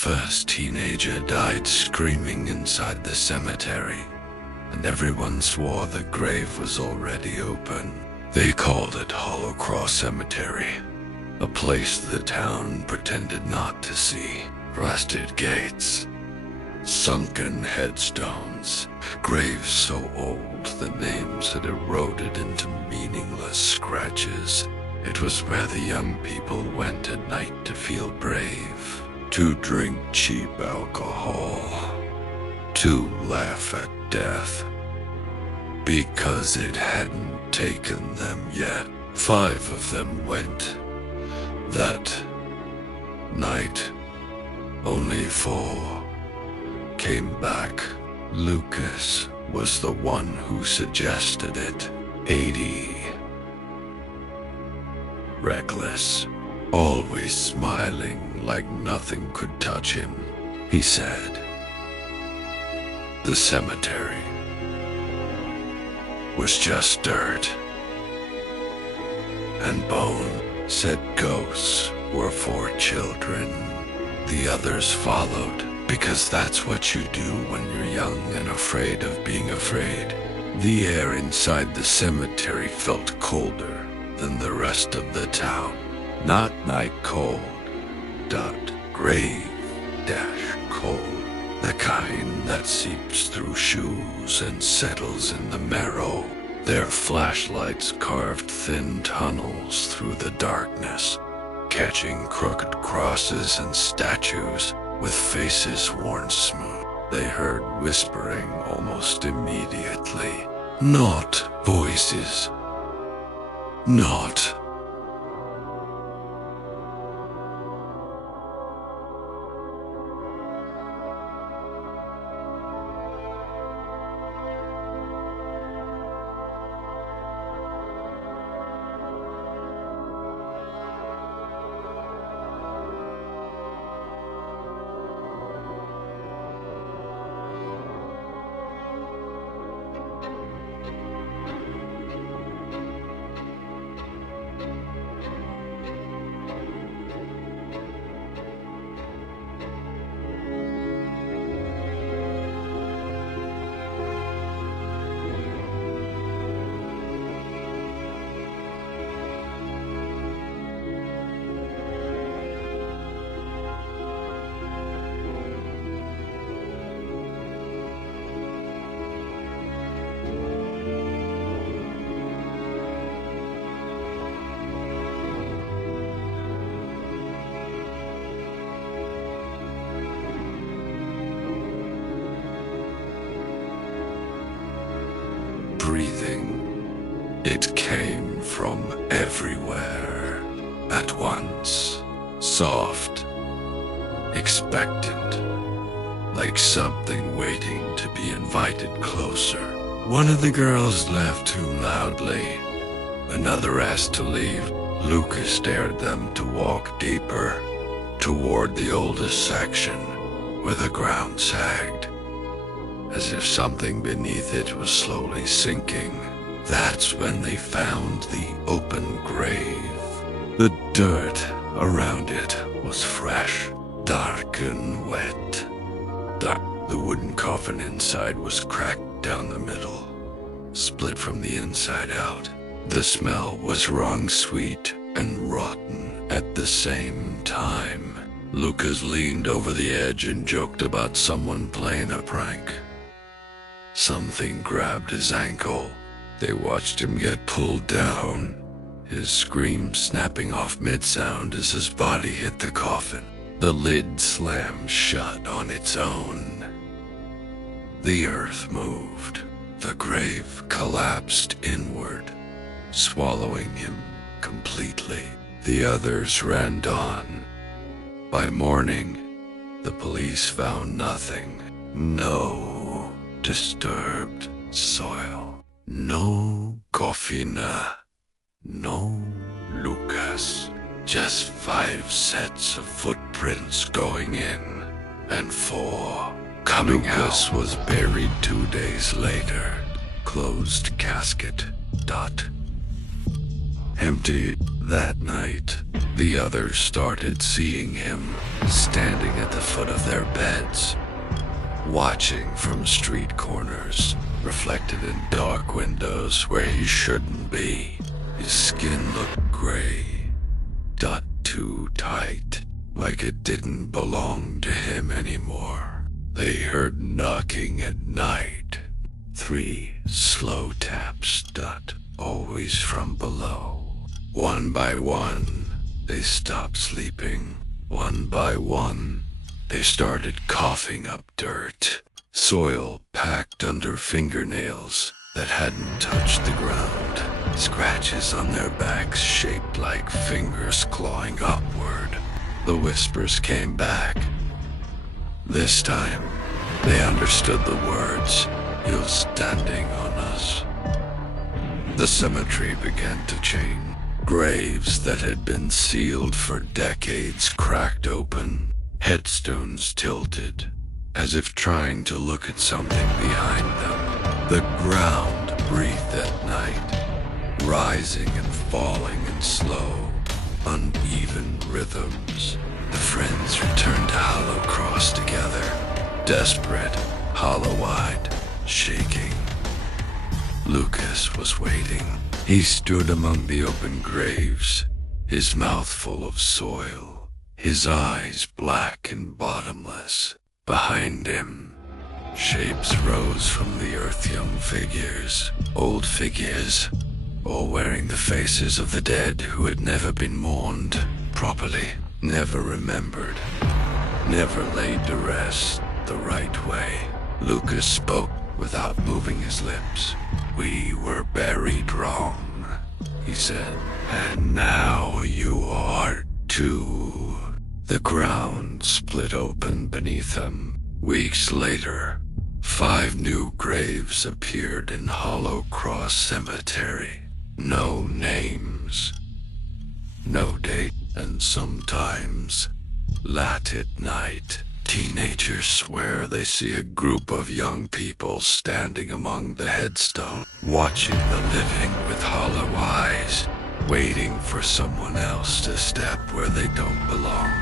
first teenager died screaming inside the cemetery, and everyone swore the grave was already open. They called it Hollow Cross Cemetery, a place the town pretended not to see. Rusted gates, sunken headstones, graves so old the names had eroded into meaningless scratches. It was where the young people went at night to feel brave, to drink cheap alcohol, to laugh at death, because it hadn't taken them yet. 5 of them went that night. Only 4 came back. Lucas was the one who suggested it. 80. Reckless, always smiling like nothing could touch him. He said, the cemetery was just dirt and bone. Said ghosts were for children. The others followed, because that's what you do when you're young and afraid of being afraid. The air inside the cemetery felt colder than the rest of the town. Not night cold, grave cold. The kind that seeps through shoes and settles in the marrow. Their flashlights carved thin tunnels through the darkness, catching crooked crosses and statues with faces worn smooth. They heard whispering almost immediately. Not voices. Not. Breathing. It came from everywhere at once. Soft, expectant, like something waiting to be invited closer. One of the girls laughed too loudly. Another asked to leave. Lucas dared them to walk deeper, toward the oldest section, where the ground sagged, as if something beneath it was slowly sinking. That's when they found the open grave. The dirt around it was fresh, dark and wet. The wooden coffin inside was cracked down the middle, split from the inside out. The smell was wrong sweet and rotten at the same time. Lucas leaned over the edge and joked about someone playing a prank. Something grabbed his ankle. They watched him get pulled down, his scream snapping off mid-sound as his body hit the coffin. The lid slammed shut on its own. The earth moved. The grave collapsed inward, swallowing him completely. The others ran on. By morning, the police found nothing. No disturbed soil. No coffin. No Lucas. Just 5 sets of footprints going in, and 4 coming out. Lucas was buried 2 days later. Closed casket. Empty. That night, the others started seeing him standing at the foot of their beds, watching from street corners, reflected in dark windows where he shouldn't be. His skin looked gray, too tight, like it didn't belong to him anymore. They heard knocking at night. 3 slow taps, always from below. One by one, they stopped sleeping. One by one, they started coughing up dirt, soil packed under fingernails that hadn't touched the ground, scratches on their backs shaped like fingers clawing upward. The whispers came back. This time, they understood the words, "You're standing on us." The cemetery began to change. Graves that had been sealed for decades cracked open, headstones tilted, as if trying to look at something behind them. The ground breathed at night, rising and falling in slow, uneven rhythms. The friends returned to Hollow Cross together, desperate, hollow-eyed, shaking. Lucas was waiting. He stood among the open graves, his mouth full of soil, his eyes black and bottomless. Behind him, shapes rose from the earth, young figures, old figures, all wearing the faces of the dead who had never been mourned properly, never remembered, never laid to rest the right way. Lucas spoke without moving his lips. "We were buried wrong," he said, "and now you are too." The ground split open beneath them. Weeks later, 5 new graves appeared in Hollow Cross Cemetery. No names, no date, and sometimes, late at night, teenagers swear they see a group of young people standing among the headstone, watching the living with hollow eyes, waiting for someone else to step where they don't belong.